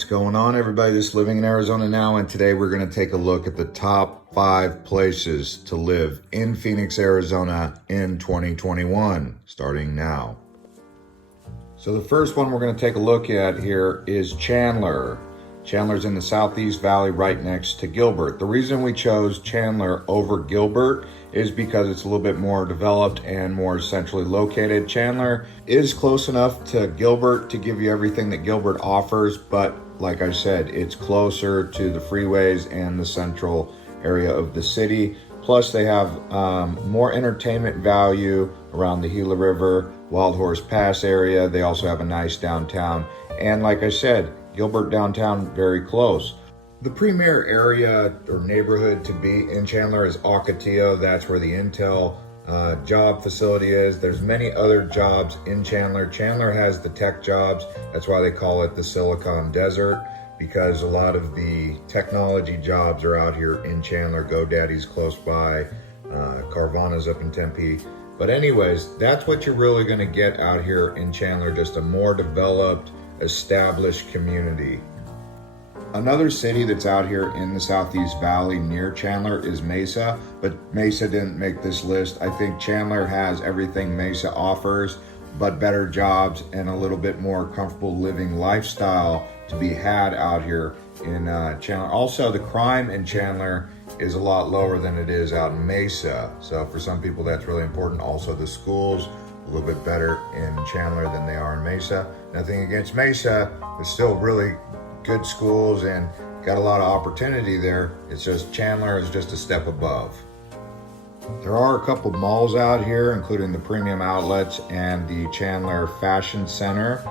What's going on, everybody? This is Living in Arizona Now, and today we're going to take a look at the top 5 places to live in Phoenix, Arizona in 2021, starting now. So the first one we're going to take a look at here is Chandler. Chandler's in the Southeast Valley right next to Gilbert. The reason we chose Chandler over Gilbert is because it's a little bit more developed and more centrally located. Chandler is close enough to Gilbert to give you everything that Gilbert offers, but like I said, it's closer to the freeways and the central area of the city. Plus they have more entertainment value around the Gila River, Wild Horse Pass area. They also have a nice downtown. And like I said, Gilbert downtown, very close. The premier area or neighborhood to be in Chandler is Ocotillo. That's where the Intel job facility is. There's many other jobs in Chandler. Chandler has the tech jobs. That's why they call it the Silicon Desert, because a lot of the technology jobs are out here in Chandler. GoDaddy's close by, Carvana's up in Tempe. But anyways, that's what you're really gonna get out here in Chandler, just a more developed, established community. Another city that's out here in the Southeast Valley near Chandler is Mesa, but Mesa didn't make this list. I think Chandler has everything Mesa offers, but better jobs and a little bit more comfortable living lifestyle to be had out here in Chandler. Also, the crime in Chandler is a lot lower than it is out in Mesa. So for some people, that's really important. Also, the schools a little bit better in Chandler than they are in Mesa. Nothing against Mesa, it's still really good schools and got a lot of opportunity there. It's just Chandler is just a step above. There are a couple malls out here, including the Premium Outlets and the Chandler Fashion Center.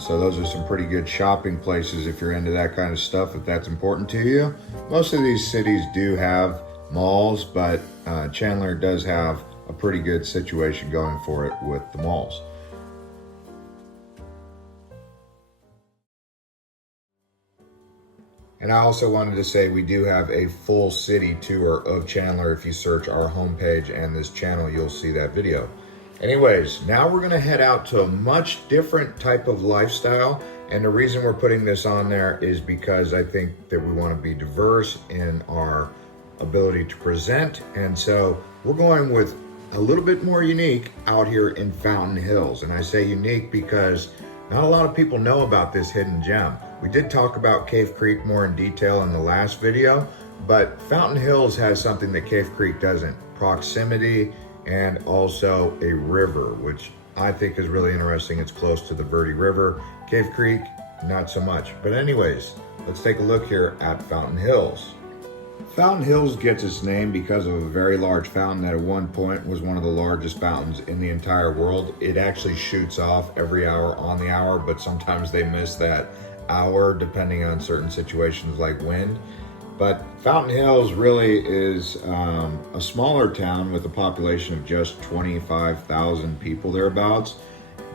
So those are some pretty good shopping places if you're into that kind of stuff, if that's important to you. Most of these cities do have malls, but Chandler does have a pretty good situation going for it with the malls. And I also wanted to say we do have a full city tour of Chandler. If you search our homepage and this channel, you'll see that video. Anyways, now we're gonna head out to a much different type of lifestyle. And the reason we're putting this on there is because I think that we wanna be diverse in our ability to present. And so we're going with a little bit more unique out here in Fountain Hills. And I say unique because not a lot of people know about this hidden gem. We did talk about Cave Creek more in detail in the last video, but Fountain Hills has something that Cave Creek doesn't: proximity and also a river, which I think is really interesting. It's close to the Verde River. Cave Creek, not so much. But anyways, let's take a look here at Fountain Hills. Fountain Hills gets its name because of a very large fountain that at one point was one of the largest fountains in the entire world. It actually shoots off every hour on the hour, but sometimes they miss that hour depending on certain situations like wind. But Fountain Hills really is a smaller town with a population of just 25,000 people thereabouts.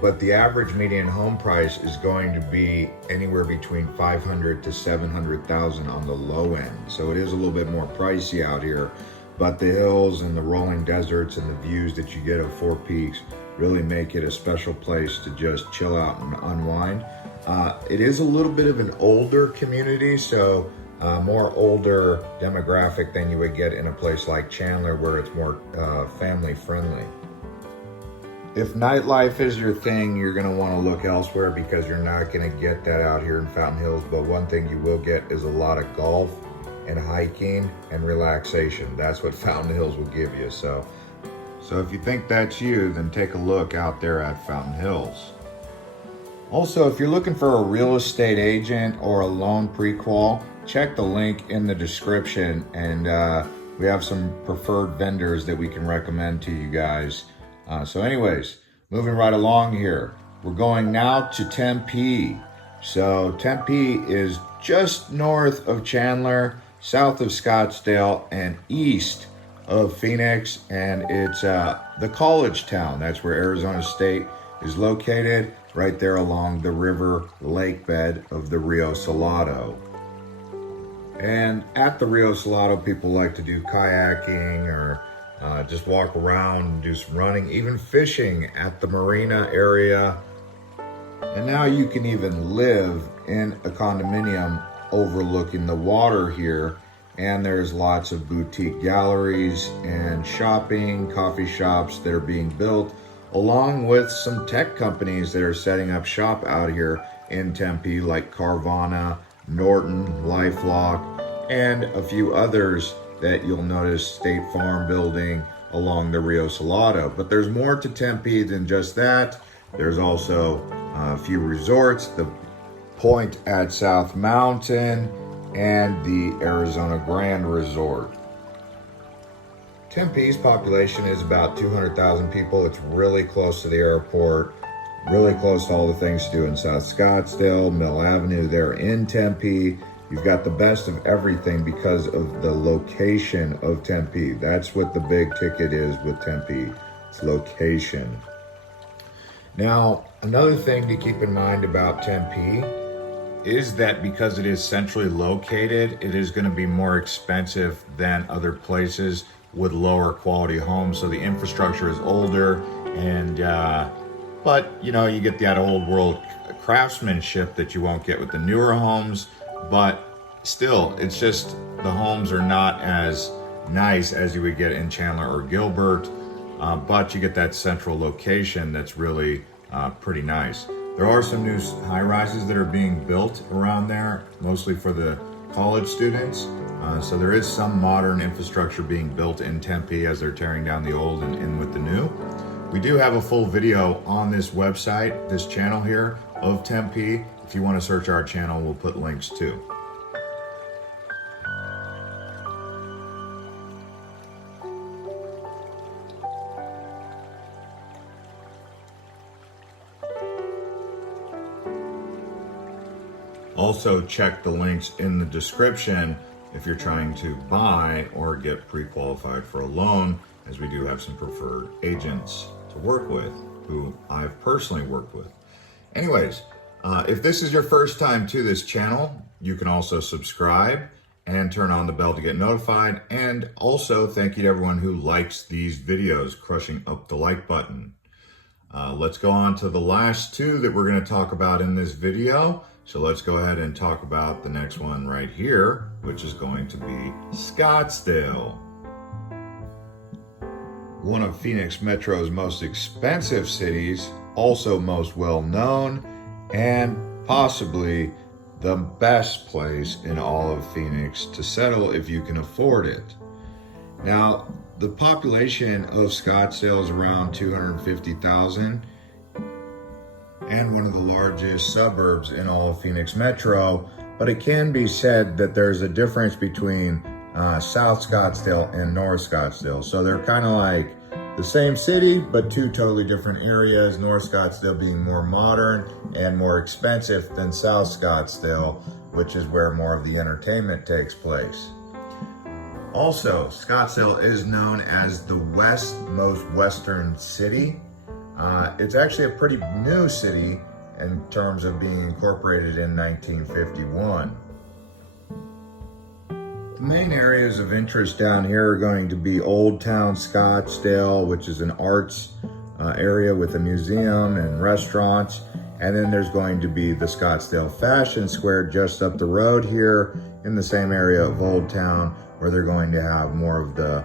But the average median home price is going to be anywhere between 500 to 700,000 on the low end. So it is a little bit more pricey out here, but the hills and the rolling deserts and the views that you get of Four Peaks really make it a special place to just chill out and unwind. It is a little bit of an older community, so more older demographic than you would get in a place like Chandler, where it's more family friendly. If nightlife is your thing, you're gonna wanna look elsewhere because you're not gonna get that out here in Fountain Hills. But one thing you will get is a lot of golf and hiking and relaxation. That's what Fountain Hills will give you. So if you think that's you, then take a look out there at Fountain Hills. Also, if you're looking for a real estate agent or a loan pre-qual, check the link in the description, and we have some preferred vendors that we can recommend to you guys. So anyways, moving right along here, we're going now to Tempe. So Tempe is just north of Chandler, south of Scottsdale, and east of Phoenix, and it's the college town. That's where Arizona State is located, right there along the river lake bed of the Rio Salado. And at the Rio Salado, people like to do kayaking or just walk around and do some running, even fishing at the marina area. And now you can even live in a condominium overlooking the water here. And there's lots of boutique galleries and shopping, coffee shops that are being built, along with some tech companies that are setting up shop out here in Tempe, like Carvana, Norton, LifeLock, and a few others that you'll notice State Farm building along the Rio Salado. But there's more to Tempe than just that. There's also a few resorts, the Point at South Mountain, and the Arizona Grand Resort. Tempe's population is about 200,000 people. It's really close to the airport, really close to all the things to do in South Scottsdale, Mill Avenue there in Tempe. You've got the best of everything because of the location of Tempe. That's what the big ticket is with Tempe, it's location. Now, another thing to keep in mind about Tempe is that because it is centrally located, it is going to be more expensive than other places with lower quality homes. So the infrastructure is older, and but you know, you get that old world craftsmanship that you won't get with the newer homes. But still, it's just the homes are not as nice as you would get in Chandler or Gilbert, but you get that central location that's really pretty nice. There are some new high-rises that are being built around there, mostly for the college students. So there is some modern infrastructure being built in Tempe as they're tearing down the old and in with the new. We do have a full video on this website, this channel here of Tempe. If you want to search our channel, we'll put links too. Also, check the links in the description if you're trying to buy or get pre-qualified for a loan, as we do have some preferred agents to work with who I've personally worked with. Anyways, if this is your first time to this channel, you can also subscribe and turn on the bell to get notified. And also thank you to everyone who likes these videos, crushing up the like button. Let's go on to the last two that we're going to talk about in this video. So let's go ahead and talk about the next one right here, which is going to be Scottsdale. One of Phoenix Metro's most expensive cities, also most well known, and possibly the best place in all of Phoenix to settle if you can afford it. Now, the population of Scottsdale is around 250,000. And one of the largest suburbs in all of Phoenix Metro, but it can be said that there's a difference between South Scottsdale and North Scottsdale. So they're kind of like the same city, but two totally different areas. North Scottsdale being more modern and more expensive than South Scottsdale, which is where more of the entertainment takes place. Also, Scottsdale is known as the most western city. It's actually a pretty new city in terms of being incorporated in 1951. The main areas of interest down here are going to be Old Town Scottsdale, which is an arts area with a museum and restaurants. And then there's going to be the Scottsdale Fashion Square just up the road here in the same area of Old Town, where they're going to have more of the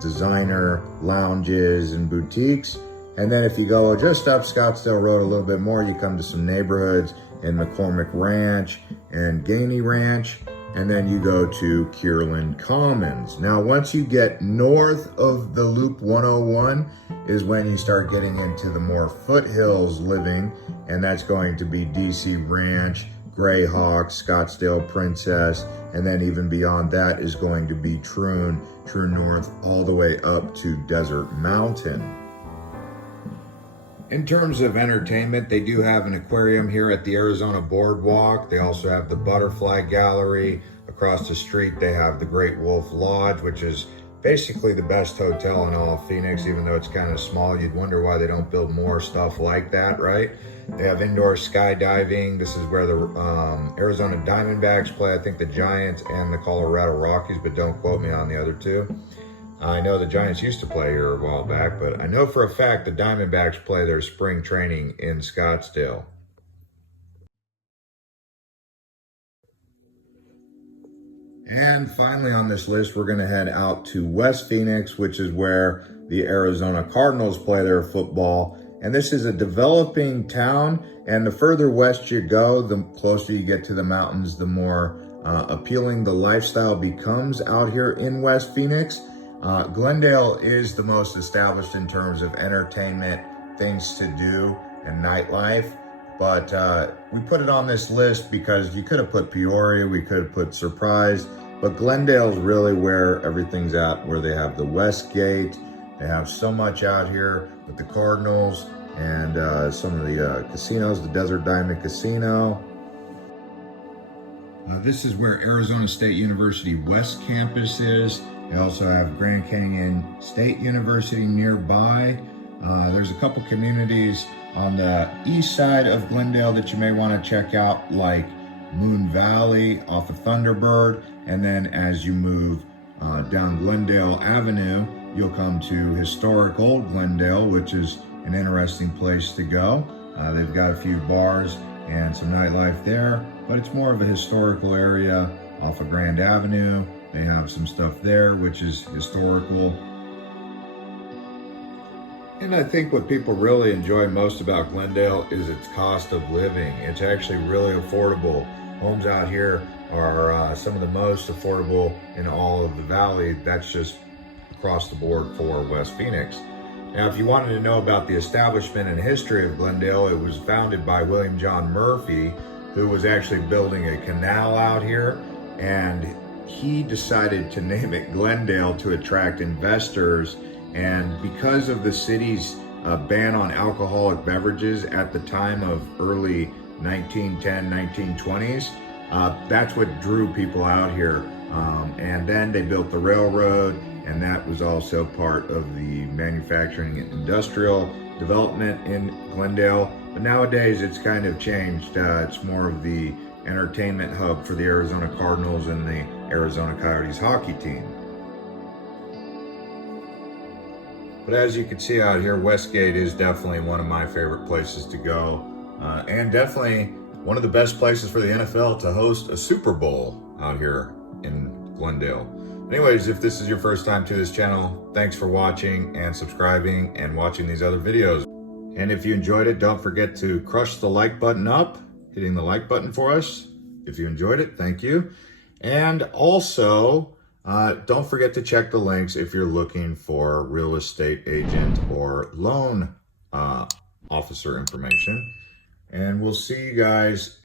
designer lounges and boutiques. And then if you go just up Scottsdale Road a little bit more, you come to some neighborhoods in McCormick Ranch and Gainey Ranch, and then you go to Kierland Commons. Now, once you get north of the Loop 101 is when you start getting into the more foothills living, and that's going to be DC Ranch, Greyhawk, Scottsdale Princess, and then even beyond that is going to be Troon North, all the way up to Desert Mountain. In terms of entertainment, they do have an aquarium here at the Arizona Boardwalk. They also have the Butterfly Gallery. Across the street, they have the Great Wolf Lodge, which is basically the best hotel in all of Phoenix, even though it's kind of small. You'd wonder why they don't build more stuff like that, right? They have indoor skydiving. This is where the Arizona Diamondbacks play. I think the Giants and the Colorado Rockies, but don't quote me on the other two. I know the Giants used to play here a while back, but I know for a fact the Diamondbacks play their spring training in Scottsdale. And finally on this list, we're gonna head out to West Phoenix, which is where the Arizona Cardinals play their football. And this is a developing town, and the further west you go, the closer you get to the mountains, the more appealing the lifestyle becomes out here in West Phoenix. Glendale is the most established in terms of entertainment, things to do, and nightlife. But we put it on this list because you could have put Peoria, we could have put Surprise, but Glendale's really where everything's at, where they have the West Gate. They have so much out here with the Cardinals and some of the casinos, the Desert Diamond Casino. This is where Arizona State University West Campus is. They also have Grand Canyon State University nearby. There's a couple communities on the east side of Glendale that you may want to check out, like Moon Valley off of Thunderbird. And then as you move down Glendale Avenue, you'll come to historic Old Glendale, which is an interesting place to go. They've got a few bars and some nightlife there, but it's more of a historical area off of Grand Avenue. They have some stuff there, which is historical. And I think what people really enjoy most about Glendale is its cost of living. It's actually really affordable. Homes out here are some of the most affordable in all of the valley. That's just across the board for West Phoenix. Now, if you wanted to know about the establishment and history of Glendale, it was founded by William John Murphy, who was actually building a canal out here, and he decided to name it Glendale to attract investors. And because of the city's ban on alcoholic beverages at the time of early 1910, 1920s, that's what drew people out here. And then they built the railroad, and that was also part of the manufacturing and industrial development in Glendale. But nowadays it's kind of changed. It's more of the entertainment hub for the Arizona Cardinals and the Arizona Coyotes hockey team. But as you can see out here, Westgate is definitely one of my favorite places to go, and definitely one of the best places for the NFL to host a Super Bowl out here in Glendale. Anyways, if this is your first time to this channel, thanks for watching and subscribing and watching these other videos. And if you enjoyed it, don't forget to crush the like button up, hitting the like button for us. If you enjoyed it, thank you. And also, don't forget to check the links if you're looking for real estate agent or loan officer information. And we'll see you guys